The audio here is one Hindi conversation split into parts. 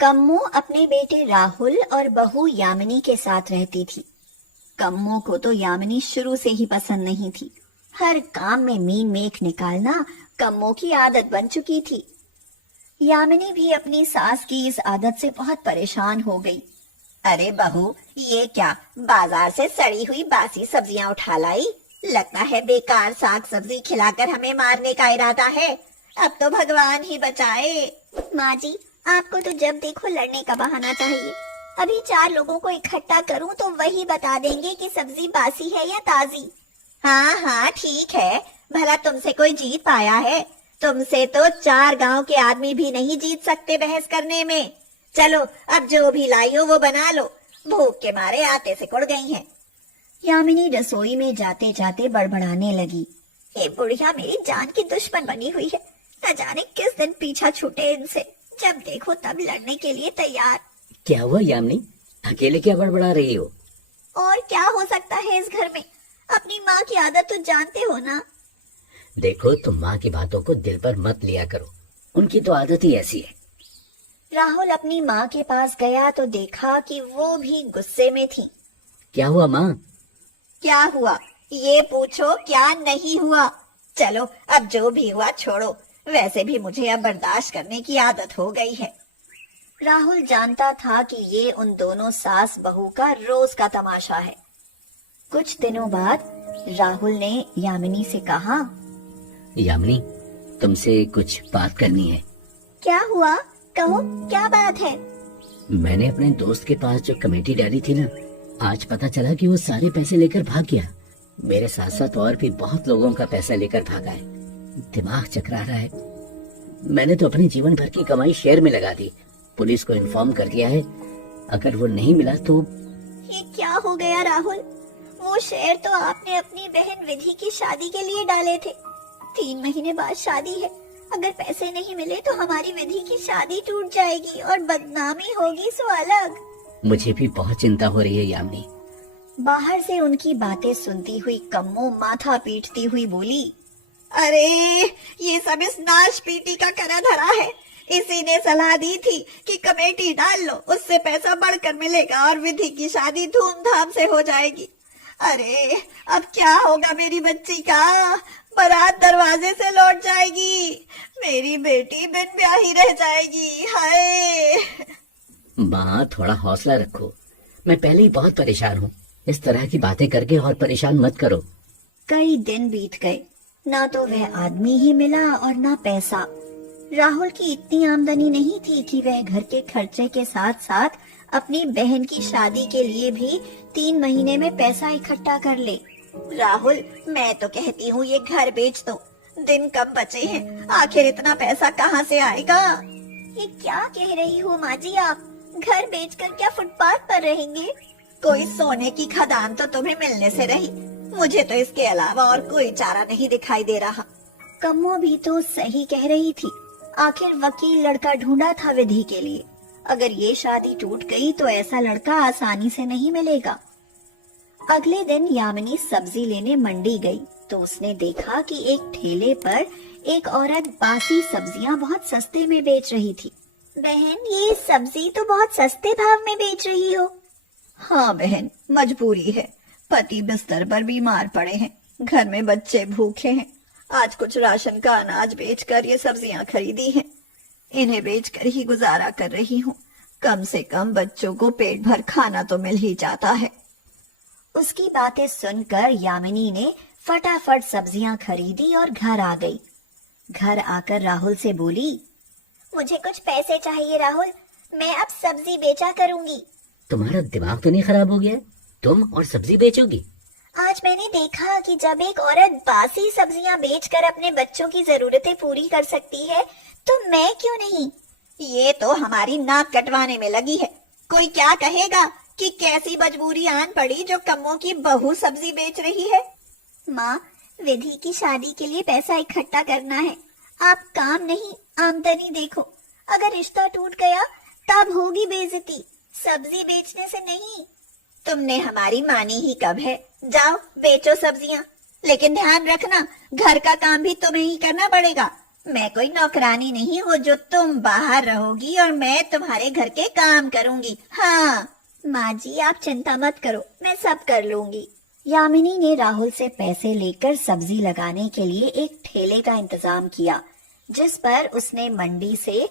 कम्मो अपने बेटे राहुल और बहू यामिनी के साथ रहती थी। कम्मो को तो यामिनी शुरू से ही पसंद नहीं थी। हर काम में मीन मेख निकालना कम्मो की आदत बन चुकी थी। यामिनी भी अपनी सास की इस आदत से बहुत परेशान हो गई। अरे बहू, ये क्या बाजार से सड़ी हुई बासी सब्जियां उठा लाई? लगता है बेकार साग सब्जी खिलाकर हमें मारने का इरादा है। अब तो भगवान ही बचाए। माँ जी, आपको तो जब देखो लड़ने का बहाना चाहिए। अभी 4 लोगों को इकट्ठा करूं तो वही बता देंगे कि सब्जी बासी है या ताजी। हाँ हाँ ठीक है, भला तुमसे कोई जीत पाया है? तुमसे तो 4 गांव के आदमी भी नहीं जीत सकते बहस करने में। चलो अब जो भी लाई हो वो बना लो, भूख के मारे आते से कुड़ गई हैं। यामिनी रसोई में जाते जाते बड़बड़ाने लगी। ये बुढ़िया मेरी जान की दुश्मन बनी हुई है। न जाने किस दिन पीछा छूटे इनसे, जब देखो तब लड़ने के लिए तैयार। क्या हुआ यामिनी, अकेले क्या बड़बड़ा रही हो? और क्या हो सकता है इस घर में? अपनी माँ की आदत तो जानते हो ना। देखो, तुम माँ की बातों को दिल पर मत लिया करो, उनकी तो आदत ही ऐसी है। राहुल अपनी माँ के पास गया तो देखा कि वो भी गुस्से में थी। क्या हुआ माँ? क्या हुआ ये पूछो, क्या नहीं हुआ? चलो अब जो भी हुआ छोड़ो, वैसे भी मुझे अब बर्दाश्त करने की आदत हो गई है। राहुल जानता था कि ये उन दोनों सास बहू का रोज का तमाशा है। कुछ दिनों बाद राहुल ने यामिनी से कहा, यामिनी, तुमसे कुछ बात करनी है। क्या हुआ? कहो, क्या बात है? मैंने अपने दोस्त के पास जो कमेटी डाली थी ना, आज पता चला कि वो सारे पैसे लेकर भाग गया। मेरे साथ साथ और भी बहुत लोगों का पैसा लेकर भागा है। दिमाग चकरा रहा है। मैंने तो अपने जीवन भर की कमाई शेयर में लगा दी। पुलिस को इन्फॉर्म कर दिया है, अगर वो नहीं मिला तो। ये क्या हो गया राहुल? वो शेयर तो आपने अपनी बहन विधि की शादी के लिए डाले थे। 3 महीने बाद शादी है, अगर पैसे नहीं मिले तो हमारी विधि की शादी टूट जाएगी और बदनामी होगी सो अलग। मुझे भी बहुत चिंता हो रही है यामिनी। बाहर से उनकी बातें सुनती हुई कम्मो माथा पीटती हुई बोली, अरे ये सब इस नाश पीटी का करा धरा है। इसी ने सलाह दी थी कि कमेटी डाल लो, उससे पैसा बढ़कर मिलेगा और विधि की शादी धूमधाम से हो जाएगी। अरे अब क्या होगा मेरी बच्ची का? बारात दरवाजे से लौट जाएगी, मेरी बेटी बिन ब्याही रह जाएगी। हाय माँ, थोड़ा हौसला रखो। मैं पहले ही बहुत परेशान हूँ। इस तरह की बातें करके और परेशान मत करो। कई दिन बीत गए, ना तो वह आदमी ही मिला और ना पैसा। राहुल की इतनी आमदनी नहीं थी कि वह घर के खर्चे के साथ साथ अपनी बहन की शादी के लिए भी 3 महीने में पैसा इकट्ठा कर ले। राहुल, मैं तो कहती हूँ ये घर बेच दो, दिन कम बचे हैं, आखिर इतना पैसा कहाँ से आएगा? ये क्या कह रही हो माँ जी आप? घर बेचकर क्या फुटपाथ पर रहेंगे? कोई सोने की खदान तो तुम्हें मिलने से रही, मुझे तो इसके अलावा और कोई चारा नहीं दिखाई दे रहा। कम्मो भी तो सही कह रही थी। आखिर वकील लड़का ढूंढा था विधि के लिए। अगर ये शादी टूट गई तो ऐसा लड़का आसानी से नहीं मिलेगा। अगले दिन यामिनी सब्जी लेने मंडी गई तो उसने देखा कि एक ठेले पर एक औरत बासी सब्जियां बहुत सस्ते में बेच रही थी। बहन, ये सब्जी तो बहुत सस्ते भाव में बेच रही हो। हाँ बहन, मजबूरी है। पति बिस्तर पर बीमार पड़े हैं, घर में बच्चे भूखे हैं। आज कुछ राशन का अनाज बेचकर ये सब्जियां खरीदी हैं। इन्हें बेचकर ही गुजारा कर रही हूँ। कम से कम बच्चों को पेट भर खाना तो मिल ही जाता है। उसकी बातें सुनकर यामिनी ने फटाफट सब्जियां खरीदी और घर आ गई। घर आकर राहुल से बोली, मुझे कुछ पैसे चाहिए राहुल, मैं अब सब्जी बेचा करूंगी। तुम्हारा दिमाग तो नहीं खराब हो गया? तुम और सब्जी बेचोगी? आज मैंने देखा कि जब एक औरत बासी सब्जियां बेचकर अपने बच्चों की जरूरतें पूरी कर सकती है तो मैं क्यों नहीं? ये तो हमारी नाक कटवाने में लगी है। कोई क्या कहेगा कि कैसी मजबूरी आन पड़ी जो कम्मो की बहू सब्जी बेच रही है। माँ, विधि की शादी के लिए पैसा इकट्ठा करना है। आप काम नहीं आमदनी देखो। अगर रिश्ता टूट गया तब होगी बेइज्जती, सब्जी बेचने से नहीं। तुमने हमारी मानी ही कब है? जाओ बेचो सब्जियां, लेकिन ध्यान रखना घर का काम भी तुम्हें ही करना पड़ेगा। मैं कोई नौकरानी नहीं हूँ जो तुम बाहर रहोगी और मैं तुम्हारे घर के काम करूंगी। हाँ माँ जी, आप चिंता मत करो, मैं सब कर लूंगी। यामिनी ने राहुल से पैसे लेकर सब्जी लगाने के लिए एक ठेले का इंतजाम किया, जिस पर उसने मंडी से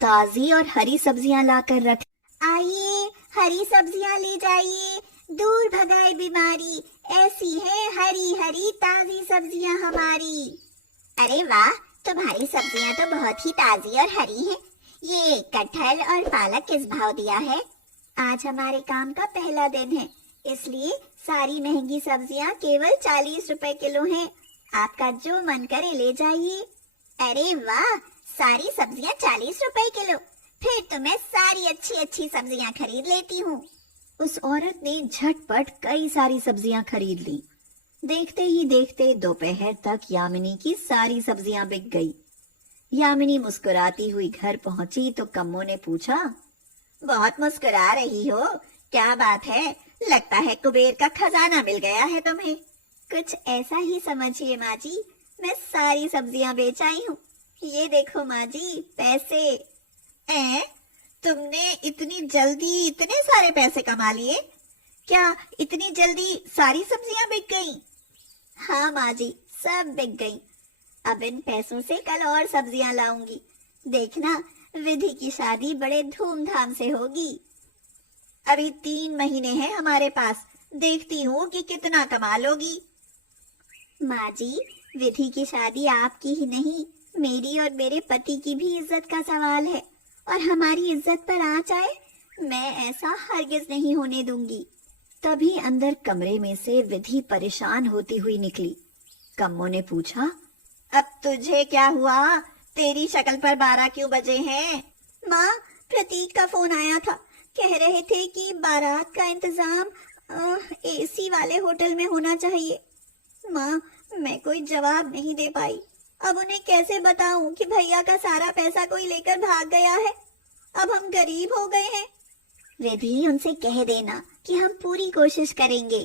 ताजी और हरी सब्जियां लाकर रख। आइए, हरी सब्जियां ले जाइए, दूर भगाए बीमारी, ऐसी है हरी हरी ताजी सब्जियां हमारी। अरे वाह, तुम्हारी सब्जियां तो बहुत ही ताजी और हरी हैं। ये कटहल और पालक किस भाव दिया है? आज हमारे काम का पहला दिन है, इसलिए सारी महंगी सब्जियां केवल 40 रुपए किलो हैं। आपका जो मन करे ले जाइए। अरे वाह, सारी सब्जियां 40 रुपए किलो, फिर तो मैं सारी अच्छी अच्छी सब्जियां खरीद लेती हूँ। उस औरत ने झटपट कई सारी सब्जियां खरीद ली। देखते ही देखते दोपहर तक यामिनी की सारी सब्जियां बिक गई। यामिनी मुस्कुराती हुई घर पहुंची तो कम्मो ने पूछा, बहुत मुस्कुरा रही हो, क्या बात है? लगता है कुबेर का खजाना मिल गया है तुम्हें। कुछ ऐसा ही समझिए माँ जी, मैं सारी सब्जियां बेच आई हूँ। ये देखो माँ जी, पैसे। तुमने इतनी जल्दी इतने सारे पैसे कमा लिए? क्या इतनी जल्दी सारी सब्जियां बिक गईं? हाँ माँ जी, सब बिक गईं। अब इन पैसों से कल और सब्जियां लाऊंगी। देखना, विधि की शादी बड़े धूमधाम से होगी। अभी 3 महीने हैं हमारे पास, देखती हूँ कि कितना कमा लोगी। माँ जी, विधि की शादी आपकी ही नहीं, मेरी और मेरे पति की भी इज्जत का सवाल है, और हमारी इज्जत पर आंच आए, मैं ऐसा हरगिज नहीं होने दूंगी। तभी अंदर कमरे में से विधि परेशान होती हुई निकली। कम्मो ने पूछा, अब तुझे क्या हुआ? तेरी शक्ल पर 12 क्यों बजे हैं? माँ, प्रतीक का फोन आया था, कह रहे थे कि बारात का इंतजाम एसी वाले होटल में होना चाहिए। माँ, मैं कोई जवाब नहीं दे पाई। अब उन्हें कैसे बताऊं कि भैया का सारा पैसा कोई लेकर भाग गया है। अब हम गरीब हो गए हैं। विधि, उनसे कह देना कि हम पूरी कोशिश करेंगे।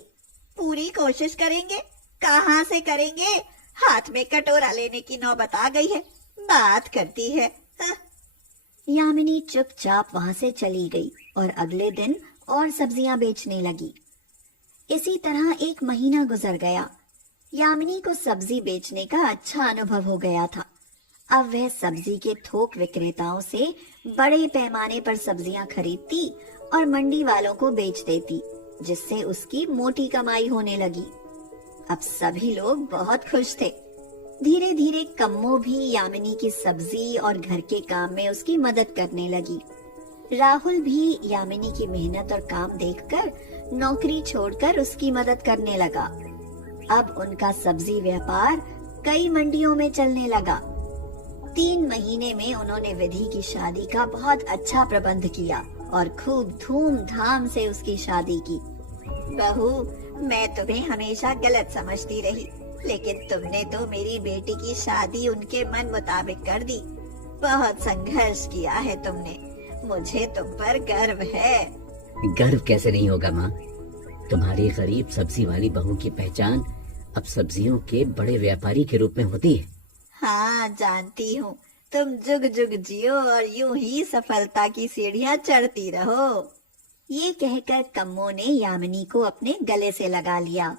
पूरी कोशिश करेंगे? कहाँ से करेंगे? हाथ में कटोरा लेने की नौबत आ गई है, बात करती है। यामिनी चुपचाप वहां से चली गई और अगले दिन और सब्जियां बेचने लगी। इसी तरह 1 महीना गुजर गया। यामिनी को सब्जी बेचने का अच्छा अनुभव हो गया था। अब वह सब्जी के थोक विक्रेताओं से बड़े पैमाने पर सब्जियां खरीदती और मंडी वालों को बेच देती, जिससे उसकी मोटी कमाई होने लगी। अब सभी लोग बहुत खुश थे। धीरे धीरे कम्मो भी यामिनी की सब्जी और घर के काम में उसकी मदद करने लगी। राहुल भी यामिनी की मेहनत और काम देखकर नौकरी छोड़कर उसकी मदद करने लगा। अब उनका सब्जी व्यापार कई मंडियों में चलने लगा। 3 महीने में उन्होंने विधि की शादी का बहुत अच्छा प्रबंध किया और खूब धूमधाम से उसकी शादी की। बहू, मैं तुम्हें हमेशा गलत समझती रही, लेकिन तुमने तो मेरी बेटी की शादी उनके मन मुताबिक कर दी। बहुत संघर्ष किया है तुमने, मुझे तुम पर गर्व है। गर्व कैसे नहीं होगा माँ? तुम्हारी गरीब सब्जी वाली बहू की पहचान अब सब्जियों के बड़े व्यापारी के रूप में होती है। हाँ, जानती हूँ। तुम जुग जुग जियो और यूं ही सफलता की सीढ़ियाँ चढ़ती रहो। ये कहकर कम्मो ने यामिनी को अपने गले से लगा लिया।